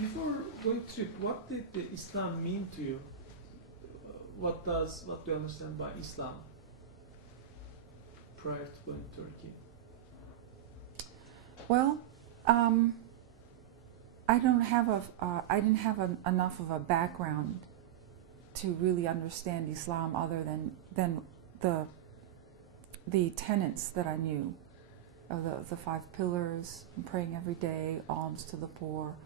Before going to it, what did the Islam mean to you? What do you understand by Islam prior to going to Turkey? Well, I didn't have enough of a background to really understand Islam other than the tenets that I knew of the 5 pillars, praying every day, alms to the poor,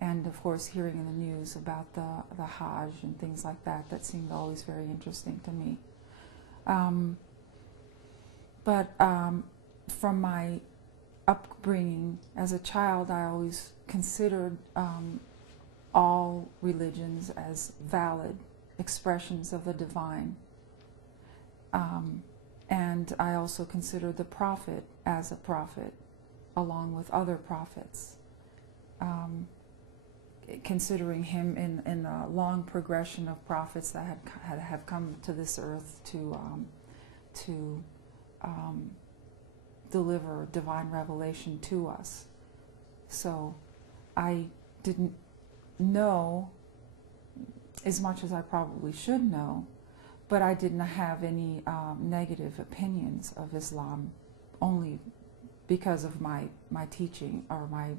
and of course hearing in the news about the Hajj and things like that. That seemed always very interesting to me. But from my upbringing as a child, I always considered all religions as valid expressions of the divine. And I also considered the prophet as a prophet, along with other prophets, considering him in a long progression of prophets that have come to this earth to deliver divine revelation to us. So I didn't know as much as I probably should know, but I didn't have any negative opinions of Islam, only because of my teaching or my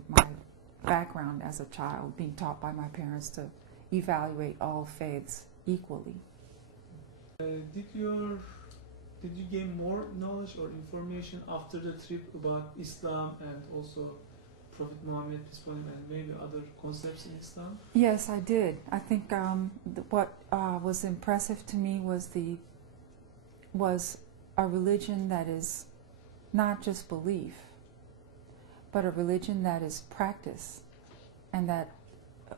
background as a child, being taught by my parents to evaluate all faiths equally. Did you gain more knowledge or information after the trip about Islam and also Prophet Muhammad, peace upon him, and maybe other concepts in Islam? Yes, I did. I think what was impressive to me was a religion that is not just belief, but a religion that is practice, and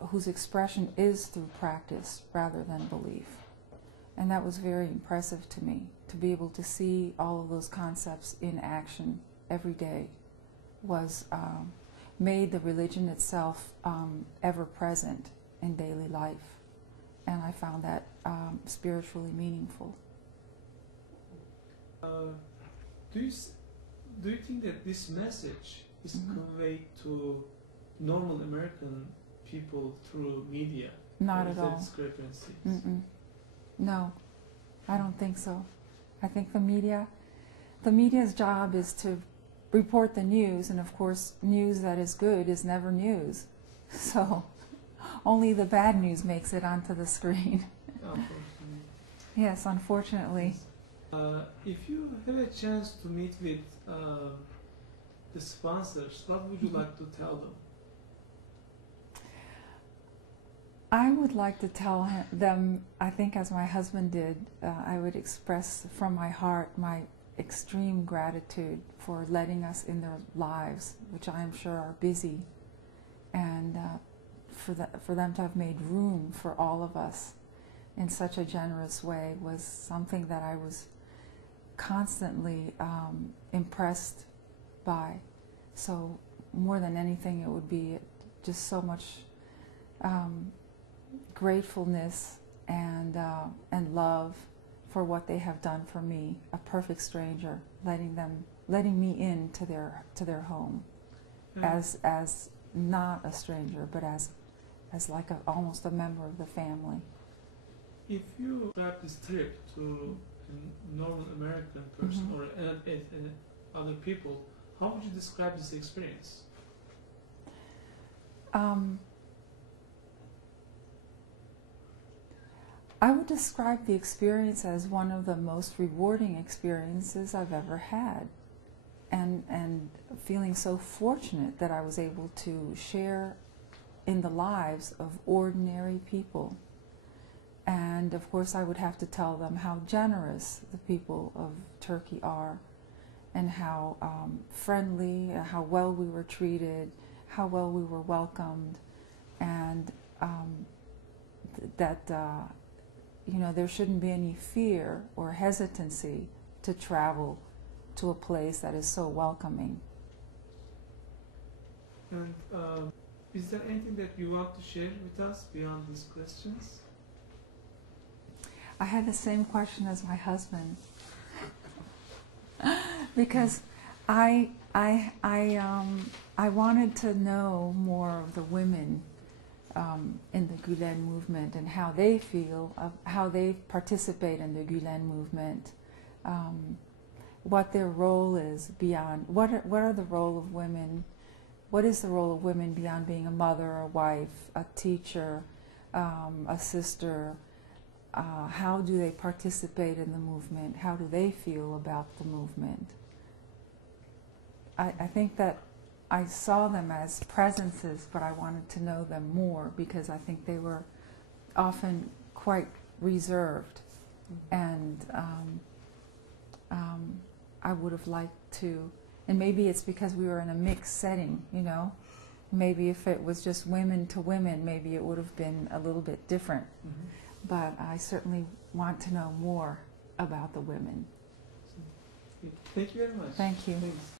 whose expression is through practice rather than belief. And that was very impressive to me, to be able to see all of those concepts in action every day was made the religion itself ever present in daily life. And I found that spiritually meaningful. Do you think that this message is conveyed to normal American people through media? Not at all. Discrepancies? No, I don't think so. I think the media's job is to report the news, and of course news that is good is never news. So only the bad news makes it onto the screen. Unfortunately. Yes, unfortunately. If you have a chance to meet with the sponsors, what would you like to tell them? I would like to tell them, I think as my husband did, I would express from my heart my extreme gratitude for letting us in their lives, which I am sure are busy, and for them to have made room for all of us in such a generous way was something that I was constantly impressed by. So more than anything, it would be just so much gratefulness and love for what they have done for me, a perfect stranger, letting me into their home, as not a stranger, but as like almost a member of the family. If you describe this trip to a normal American person or other people, how would you describe this experience? I would describe the experience as one of the most rewarding experiences I've ever had, and feeling so fortunate that I was able to share in the lives of ordinary people. And of course I would have to tell them how generous the people of Turkey are, and how friendly, how well we were treated, how well we were welcomed, and that there shouldn't be any fear or hesitancy to travel to a place that is so welcoming. And is there anything that you want to share with us beyond these questions? I had the same question as my husband, because I wanted to know more of the women in the Gulen movement and how they feel, how they participate in the Gulen movement, what their role is beyond, what are the role of women, what is the role of women beyond being a mother, a wife, a teacher, a sister, how do they participate in the movement, how do they feel about the movement. I think that I saw them as presences, but I wanted to know them more because I think they were often quite reserved, and I would have liked to, and maybe it's because we were in a mixed setting, you know, maybe if it was just women to women, maybe it would have been a little bit different, but I certainly want to know more about the women. Thank you very much. Thank you. Thanks.